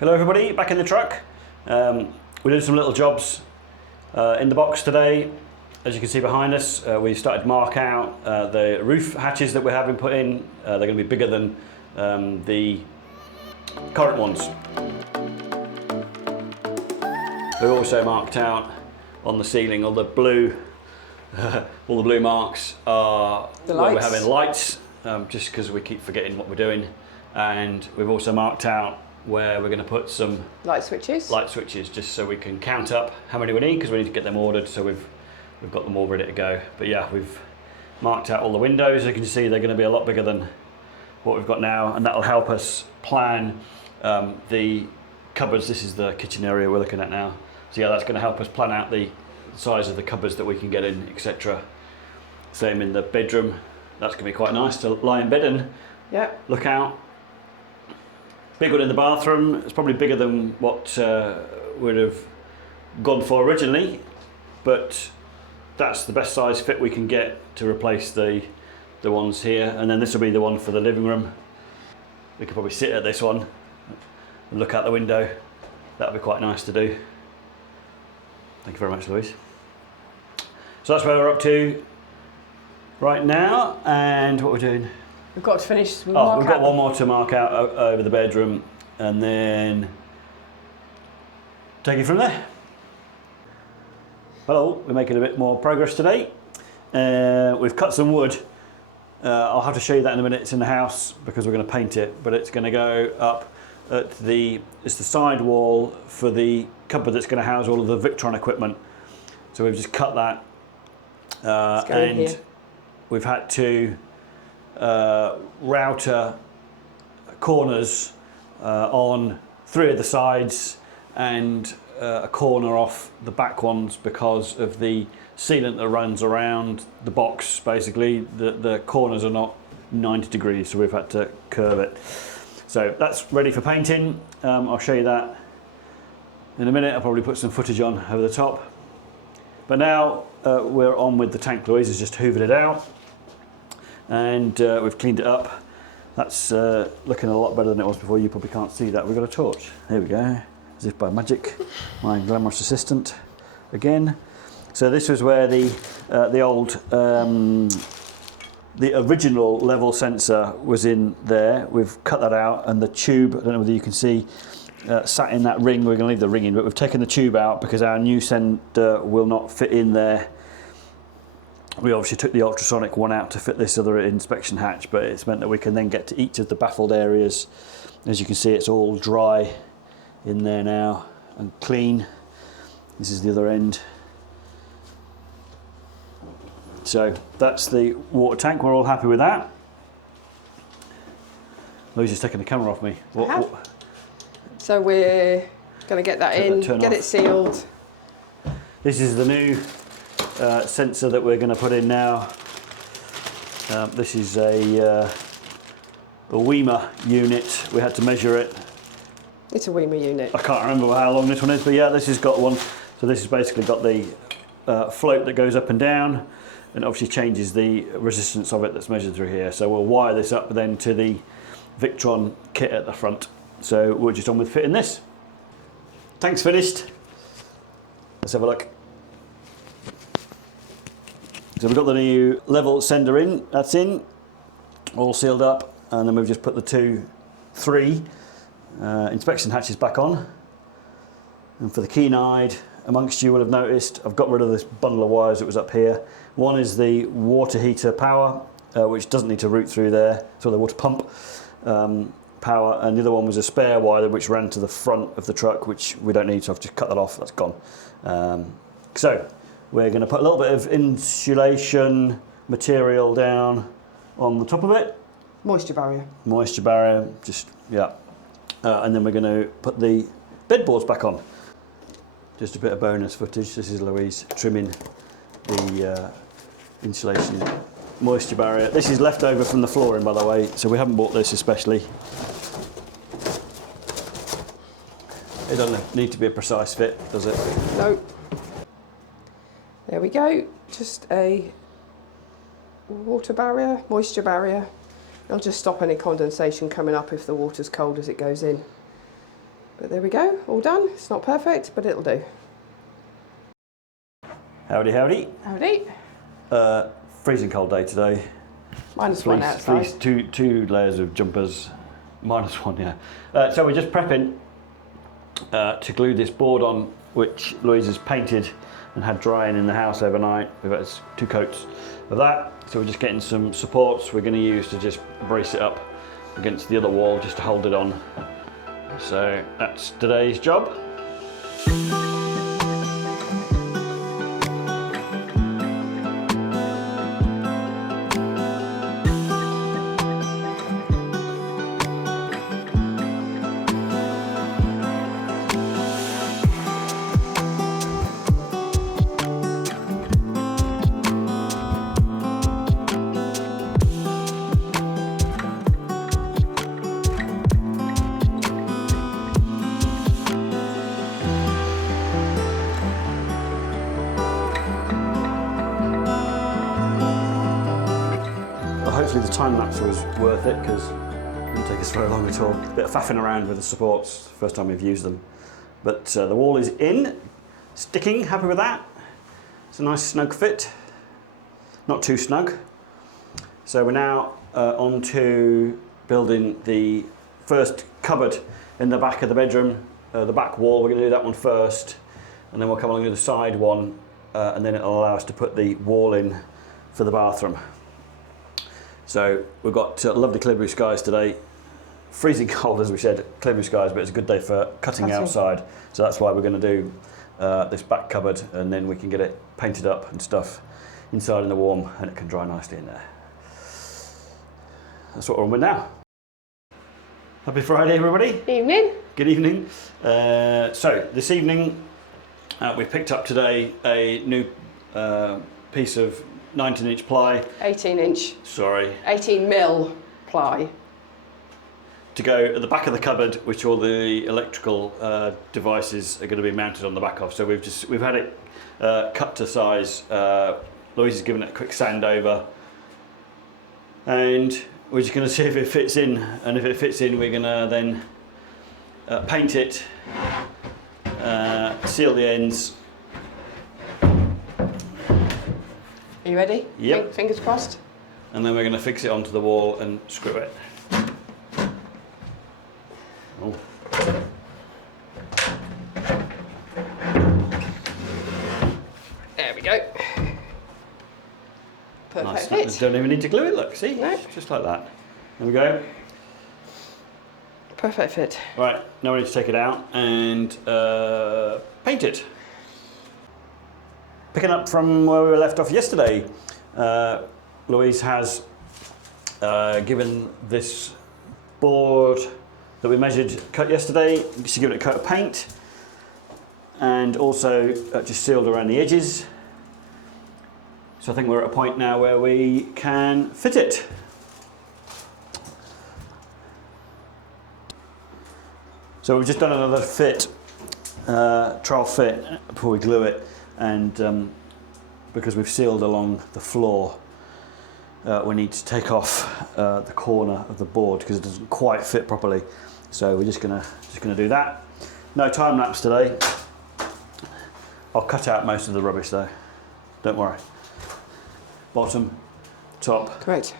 Hello everybody, back in the truck. We're doing some little jobs in the box today. As you can see behind us, we started to mark out the roof hatches that we're having put in. They're going to be bigger than the current ones. We've also marked out on the ceiling all the blue marks are where we're having lights, just because we keep forgetting what we're doing. And we've also marked out where we're going to put some light switches, just so we can count up how many we need, because we need to get them ordered, so we've got them all ready to go. But yeah, we've marked out all the windows. You can see they're going to be a lot bigger than what we've got now, and that'll help us plan the cupboards. This is the kitchen area we're looking at now, so yeah, that's going to help us plan out the size of the cupboards that we can get in, etc. Same in the bedroom. That's going to be quite nice to lie in bed and look out. Big one in the bathroom. It's probably bigger than what we'd have gone for originally, but that's the best size fit we can get to replace the ones here. And then this will be the one for the living room. We could probably sit at this one and look out the window. That would be quite nice to do. Thank you very much, Louise. So that's where we're up to right now, and what we're doing. We've got to finish. We've got one more to mark out over the bedroom, and then take it from there. Hello, we're making a bit more progress today. We've cut some wood. I'll have to show you that in a minute. It's in the house because we're going to paint it, but it's going to go up at it's the side wall for the cupboard that's going to house all of the Victron equipment. So we've just cut that, and here we've had to router corners on 3 of the sides and a corner off the back ones because of the sealant that runs around the box. Basically, the corners are not 90 degrees, so we've had to curve it. So that's ready for painting. I'll show you that in a minute. I'll probably put some footage on over the top. But now we're on with the tank. Louise has just hoovered it out, and we've cleaned it up. That's looking a lot better than it was before. You probably can't see that. We've got a torch. There we go, as if by magic. My glamorous assistant again. So this was where the old, the original level sensor was in there. We've cut that out, and the tube, I don't know whether you can see, sat in that ring. We're going to leave the ring in, but we've taken the tube out because our new sender will not fit in there. We obviously took the ultrasonic one out to fit this other inspection hatch, but it's meant that we can then get to each of the baffled areas. As you can see, it's all dry in there now and clean. This is the other end. So that's the water tank. We're all happy with that. Louise is taking the camera off me. What? So we're going to get that in, get it sealed. This is the new sensor that we're going to put in now. This is a Weimer unit. We had to measure it. It's a Weimer unit. I can't remember how long this one is, but yeah, this has got one. So this has basically got the float that goes up and down, and obviously changes the resistance of it that's measured through here. So we'll wire this up then to the Victron kit at the front. So we're just on with fitting this. Tank's finished. Let's have a look. So we've got the new level sender in, that's in, all sealed up, and then we've just put the 3 inspection hatches back on. And for the keen-eyed amongst you will have noticed I've got rid of this bundle of wires that was up here. One is the water heater power, which doesn't need to route through there, so the water pump power, and the other one was a spare wire which ran to the front of the truck, which we don't need, so I've just cut that off, that's gone. So we're going to put a little bit of insulation material down on the top of it. Moisture barrier. Moisture barrier, just, yeah. And then we're going to put the bedboards back on. Just a bit of bonus footage. This is Louise trimming the insulation moisture barrier. This is left over from the flooring, by the way, so we haven't bought this especially. It doesn't need to be a precise fit, does it? No. There we go. Just a water barrier, moisture barrier. It'll just stop any condensation coming up if the water's cold as it goes in. But there we go, all done. It's not perfect, but it'll do. Howdy, howdy. Howdy. Freezing cold day today. -1 outside. Two layers of jumpers. -1, yeah. So we're just prepping to glue this board on, which Louise has painted and had drying in the house overnight. We've got 2 coats of that. So we're just getting some supports we're going to use to just brace it up against the other wall, just to hold it on. So that's today's job. Hopefully the time lapse was worth it, because it didn't take us very long at all. A bit of faffing around with the supports, first time we've used them. But the wall is in, sticking, happy with that. It's a nice snug fit, not too snug. So we're now on to building the first cupboard in the back of the bedroom, the back wall. We're going to do that one first, and then we'll come along to the side one, and then it'll allow us to put the wall in for the bathroom. So we've got lovely clear blue skies today. Freezing cold, as we said, clear blue skies, but it's a good day for cutting outside. So that's why we're going to do this back cupboard, and then we can get it painted up and stuff inside in the warm, and it can dry nicely in there. That's what we're on with now. Happy Friday, everybody. Evening. Good evening. So this evening we've picked up today a new piece of 19-inch ply. 18-inch. Sorry. 18mm ply. To go at the back of the cupboard, which all the electrical devices are going to be mounted on the back of. So we've had it cut to size. Louise has given it a quick sand over, and we're just going to see if it fits in. And if it fits in, we're going to then paint it, seal the ends. Are you ready? Yep. Fingers crossed. And then we're going to fix it onto the wall and screw it. Oh. There we go. Perfect Nice. fit. Don't even need to glue it, look, see? No. Just like that. There we go. Perfect fit. Right, now we need to take it out and paint it. Picking up from where we were left off yesterday, Louise has given this board that we measured, cut yesterday, she's given it a coat of paint, and also just sealed around the edges. So I think we're at a point now where we can fit it. So we've just done another fit, trial fit before we glue it, and because we've sealed along the floor, we need to take off the corner of the board because it doesn't quite fit properly. So we're just gonna do that. No time lapse today. I'll cut out most of the rubbish though. Don't worry. Bottom, top. Great.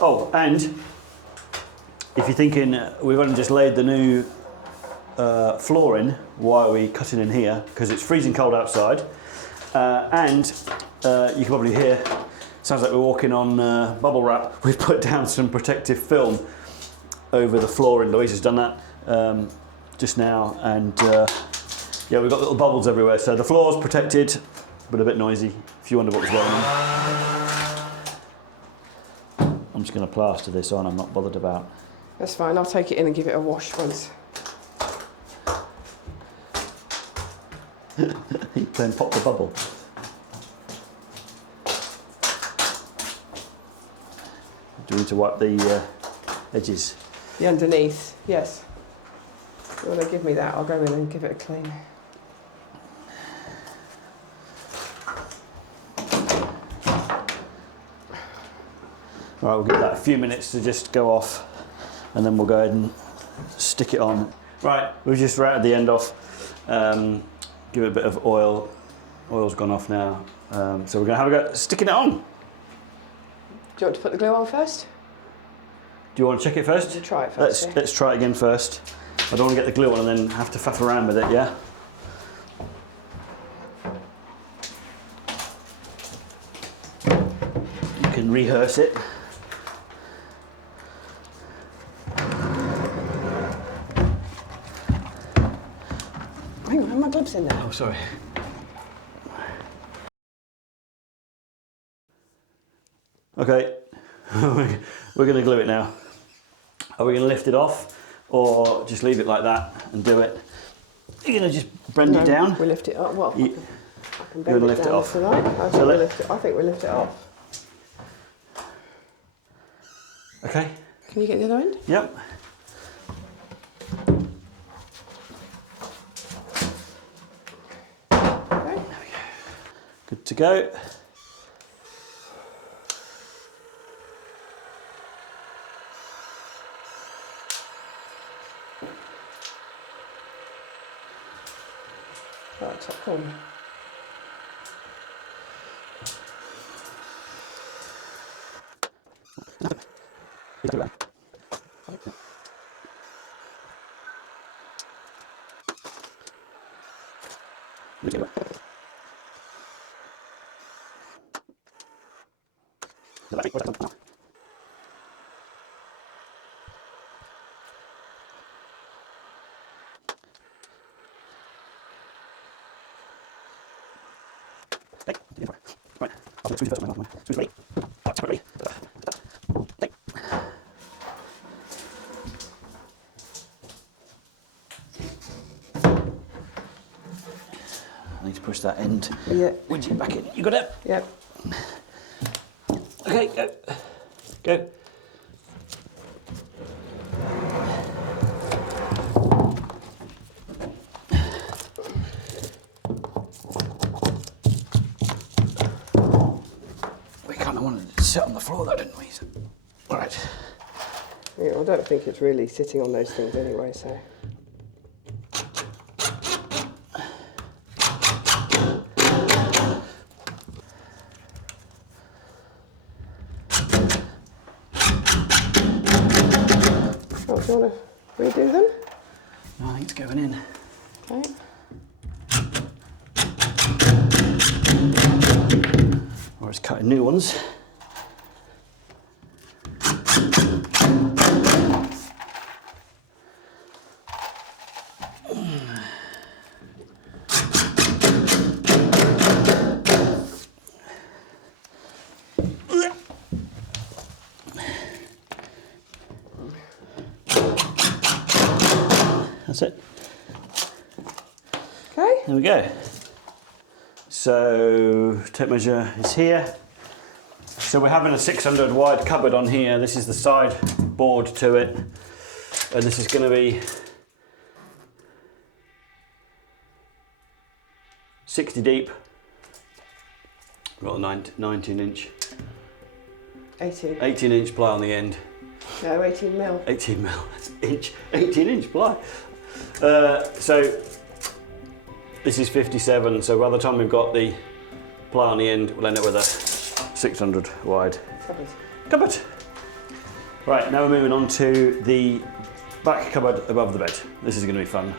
Oh, and if you're thinking we've only just laid the new floor in, why are we cutting in here? Because it's freezing cold outside, and you can probably hear, sounds like we're walking on bubble wrap. We've put down some protective film over the floor, and Louise has done that just now, and yeah, we've got little bubbles everywhere. So the floor's protected, but a bit noisy, if you wonder what was going on. I'm just going to plaster this on, I'm not bothered about. That's fine, I'll take it in and give it a wash once. Then pop the bubble. Do we need to wipe the edges? The underneath, yes. If you want to give me that, I'll go in and give it a clean. All right, we'll give that a few minutes to just go off, and then we'll go ahead and stick it on. Right, we've just routed the end off. Give it a bit of oil. Oil's gone off now. So we're gonna have a go sticking it on. Do you want to put the glue on first? Do you want to check it first? We'll try it first. Let's try it again first. I don't want to get the glue on and then have to faff around with it, yeah? You can rehearse it. Hang on, my gloves in there. Oh, sorry. Okay, we're going to glue it now. Are we going to lift it off or just leave it like that and do it? You're going to just bend it down? We lift it up. Well, I can bend lift it off. I think we lift it off. Okay. Can you get the other end? Yep. Okay. There we go. Good to go. Right, top corner. I need to push that end. Yeah. Wedge it back in. You got it? Yep. Okay, go. Go. We kind of wanted it to sit on the floor though, didn't we? So, all right. Yeah, I don't think it's really sitting on those things anyway, so. Oh, do you want to redo them? No, I think it's going in. Okay. Or it's cutting new ones. That's it. Okay. There we go. So tape measure is here. So we're having a 600 wide cupboard on here. This is the side board to it. And this is going to be 60 deep. We've got a 19 inch. 18 inch ply on the end. No, 18 mil. 18 mil, inch, 18 inch ply. So this is 57, so by the time we've got the ply on the end, we'll end up with a 600 wide cupboard. Right, now we're moving on to the back cupboard above the bed. This is going to be fun.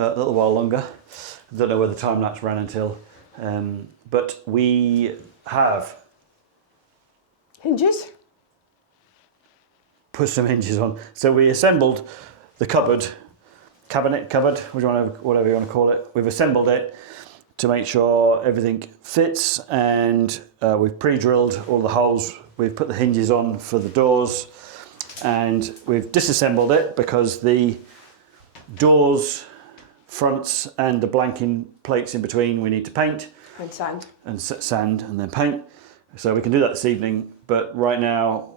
a little while longer. I don't know where the time lapse ran until, but we have hinges. Put some hinges on. So we assembled the cupboard, whatever you want to call it. We've assembled it to make sure everything fits, and we've pre-drilled all the holes. We've put the hinges on for the doors, and we've disassembled it because the doors, fronts, and the blanking plates in between we need to paint. And sand. And sand and then paint. So we can do that this evening, but right now,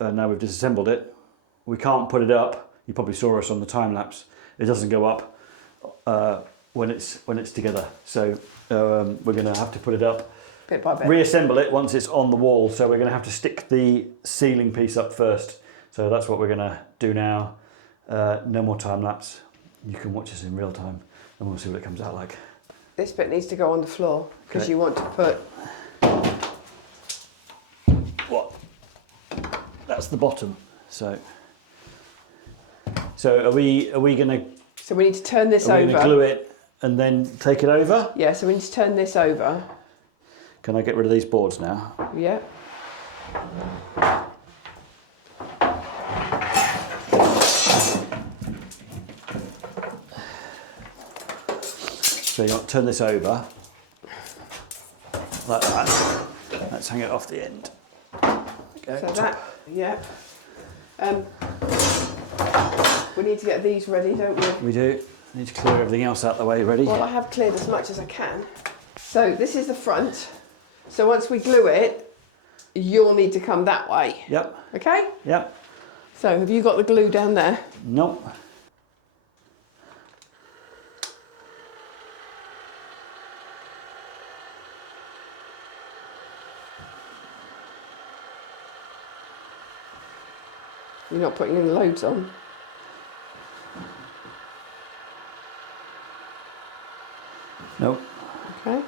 now we've disassembled it, we can't put it up. You probably saw us on the time lapse. It doesn't go up when it's together. So we're going to have to put it up, bit by bit. Reassemble it once it's on the wall. So we're going to have to stick the ceiling piece up first. So that's what we're going to do now. No more time lapse. You can watch us in real time, and we'll see what it comes out like. This bit needs to go on the floor because you want to put. What? That's the bottom. So are we going to? So we need to turn this over. Are we going to glue it and then take it over? Yeah. So we need to turn this over. Can I get rid of these boards now? Yeah. So you want to turn this over like that. Let's hang it off the end. Okay, so that, yeah. We need to get these ready, don't we? We do. Need to clear everything else out the way ready. Well, I have cleared as much as I can. So this is the front. So once we glue it, you'll need to come that way. Yep. Okay? Yep. So have you got the glue down there? Nope. You're not putting any loads on. Nope. Okay.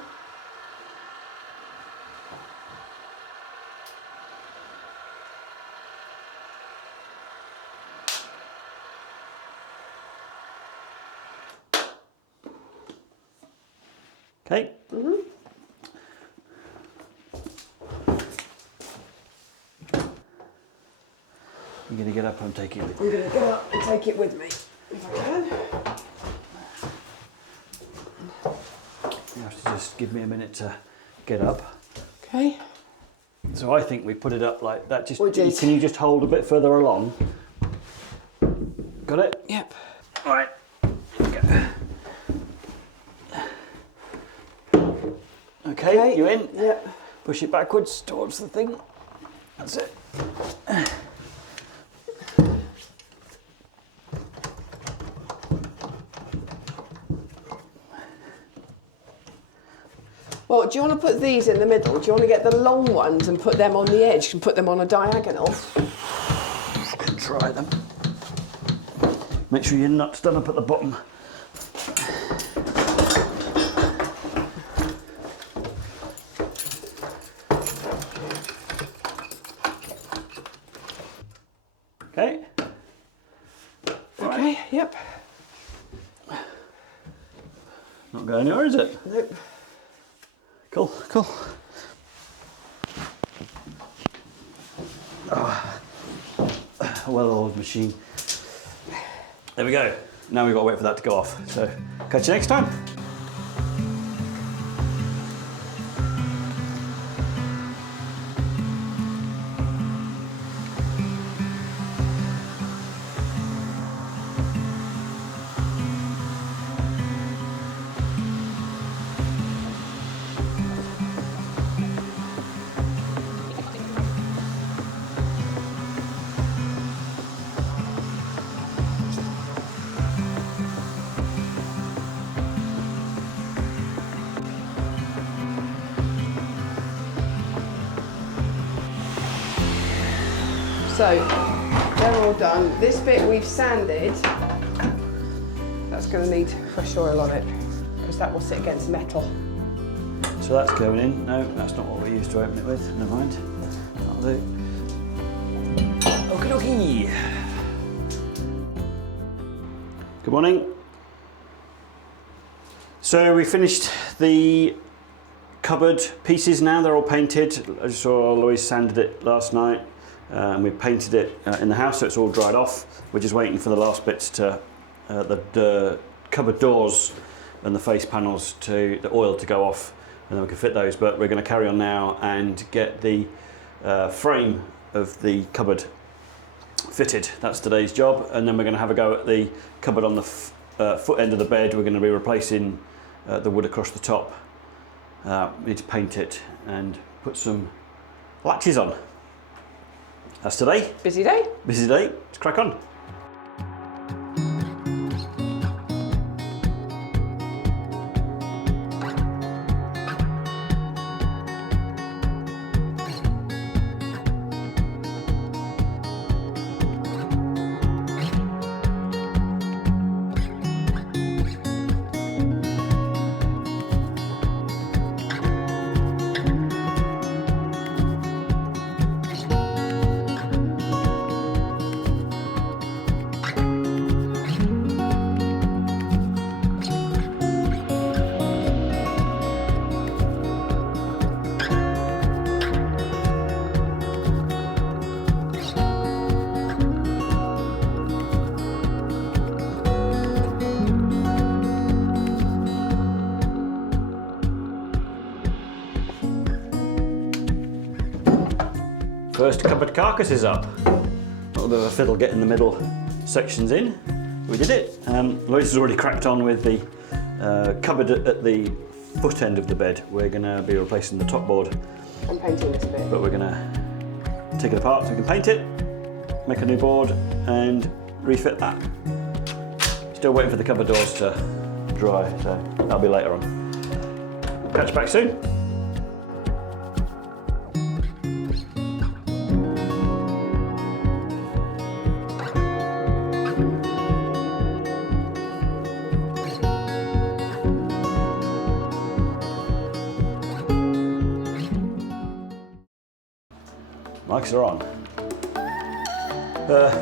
Okay. Mhm. I'm going to get up and take it with I'm going to get up and take it with me, if I can. You have to just give me a minute to get up. Okay. So I think we put it up like that. Just We did. Can you just hold a bit further along? Got it? Yep. All right. Okay, you in? Yep. Push it backwards towards the thing. That's it. Well, do you want to put these in the middle? Do you want to get the long ones and put them on the edge and put them on a diagonal? Try them. Make sure your nut's done up at the bottom. Okay. Okay, yep. Not going anywhere, is it? Nope. Cool, cool. Oh, a well-oiled machine. There we go. Now we've got to wait for that to go off. So, catch you next time. So, they're all done. This bit we've sanded. That's going to need fresh oil on it because that will sit against metal. So that's going in. No, that's not what we used to open it with. Never mind. That'll do. Okie dokie. Good morning. So we finished the cupboard pieces now, they're all painted. I just saw Louise sanded it last night and we painted it in the house so it's all dried off. We're just waiting for the last bits to, the cupboard doors and the face panels the oil to go off, and then we can fit those. But we're going to carry on now and get the frame of the cupboard fitted. That's today's job, and then we're going to have a go at the cupboard on the foot end of the bed. We're going to be replacing the wood across the top. We need to paint it and put some latches on. That's today. Busy day. Busy day. Let's crack on. First cupboard carcass is up. A little bit of a fiddle getting the middle sections in. We did it. Louise has already cracked on with the cupboard at the foot end of the bed. We're going to be replacing the top board. I'm painting this bit. But we're going to take it apart so we can paint it, make a new board and refit that. Still waiting for the cupboard doors to dry, so that'll be later on. Catch you back soon. Mics are on.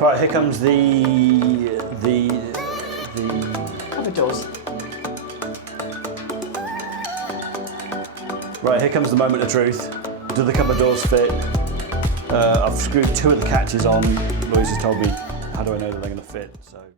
Right, here comes the Cupboard doors. Right, here comes the moment of truth. Do the cupboard doors fit? I've screwed 2 of the catches on. Louise has told me, how do I know that they're going to fit? So.